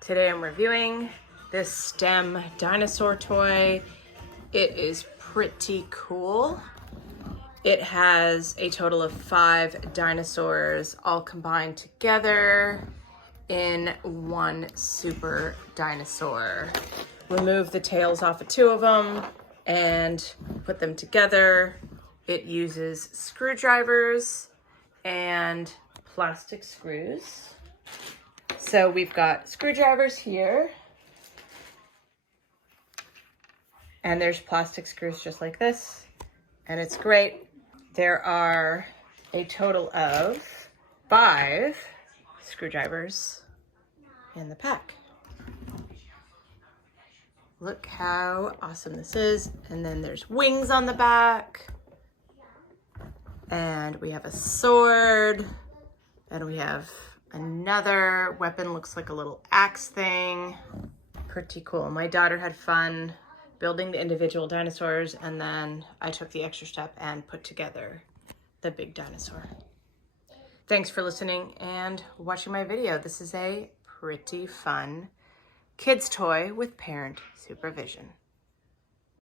Today I'm reviewing this STEM dinosaur toy. It is pretty cool. It has a total of 5 dinosaurs all combined together in one super dinosaur. Remove the tails off of 2 of them and put them together. It uses screwdrivers and plastic screws. So we've got screwdrivers here, and there's plastic screws just like this, and it's great. There are a total of 5 screwdrivers in the pack. Look how awesome this is. And then there's wings on the back, and we have a sword, and we have another weapon, looks like a little axe thing. Pretty cool. My daughter had fun building the individual dinosaurs, and then I took the extra step and put together the big dinosaur. Thanks for listening and watching my video. This is a pretty fun kids toy with parent supervision.